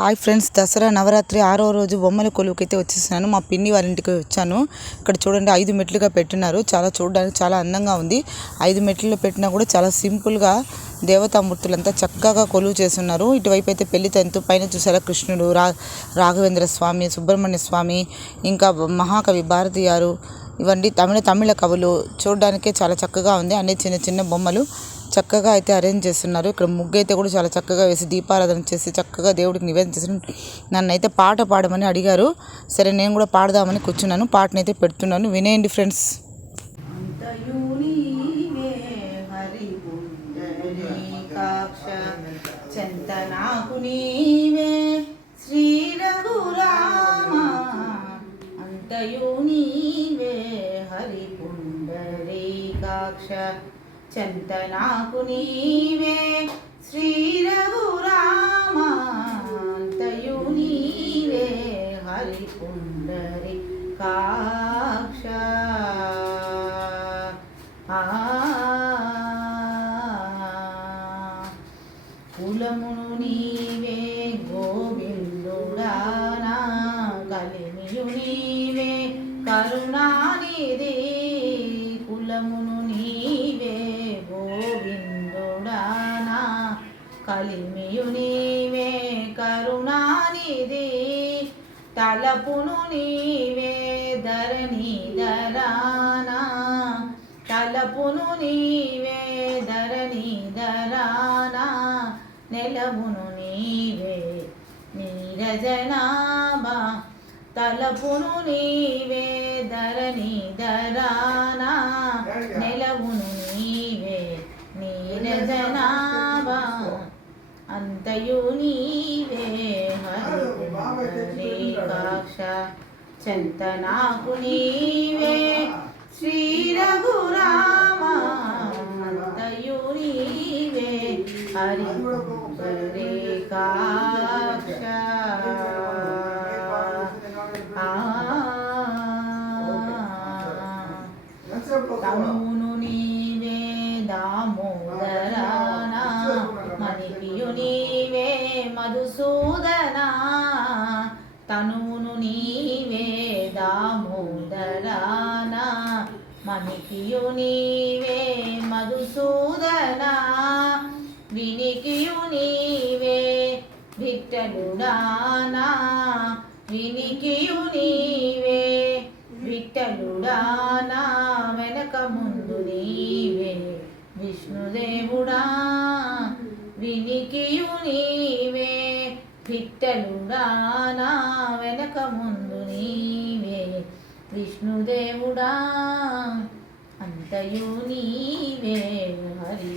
Hi friends, Dasara Navratri 6వ రోజు బొమ్మల కొలువుకైతే వచ్చేసాను. మా పిన్ని వాళ్ళ ఇంటికి వచ్చాను. ఇక్కడ చూడండి 5 మెట్లుగా పెట్టినారు. చూడడానికి చాలా అందంగా ఉంది. 5 మెట్లలో పెట్టినా కూడా చాలా సింపుల్గా దేవతామూర్తులంతా చక్కగా కొలువు చేస్తున్నారు. ఇటువైపు అయితే పెళ్లి తంతు, పైన చూసారా కృష్ణుడు, రాఘవేంద్ర స్వామి, సుబ్రహ్మణ్య స్వామి, ఇంకా మహాకవి భారతి గారు, ఇవన్నీ తమిళ కవులు. చూడడానికే చాలా చక్కగా ఉంది. అన్ని చిన్న చిన్న బొమ్మలు చక్కగా అయితే అరేంజ్ చేస్తున్నారు. ఇక్కడ ముగ్గు అయితే కూడా చాలా చక్కగా వేసి దీపారాధన చేసి చక్కగా దేవుడికి నివేదన చేసి నన్ను అయితే పాట పాడమని అడిగారు. సరే, నేను కూడా పాడదామని కూర్చున్నాను. పాటనైతే పెడుతున్నాను, వినేయండి ఫ్రెండ్స్. చంతనాకు నీవే శ్రీ రఘురామ, అంతయు నీవే హరి పుండరీకాక్ష. కులమును నీవే గోవిందుడానా, కలిమియు నీవే కరుణానిధి. కులమును నీవే గోవిందుడానా, కలిమియు నీవే కరుణానిధి. తలపును నీవే ధరణీధరానా, తలపును నీవే ధరణీధరానా. నెలవును నీవే నీరజనాభా, తలపును నీవే ధరణీధరానా. నెలవును నీవే నీరజనాభా, అంతయు నీవే హరికాక్ష. చంతనాకు నీవే శ్రీ రఘురామ, అంతయు నీవే హరికాక్ష. తనువును నీవే దామోదరానా, మణికియు నీవే మధుసూదనా. తనువును నీవే దామోదరానా, మణికియు నీవే మధుసూదనా. వినికియు నీవే విఠలుడానా, వినికియు నీవే విఠలుడానా. వెనక ముందు నీవే విష్ణుదేవుడా, వినికియు నీవే విఠలుడానా. వెనక ముందు నీవే విష్ణుదేవుడా, అంతయు నీవే హరి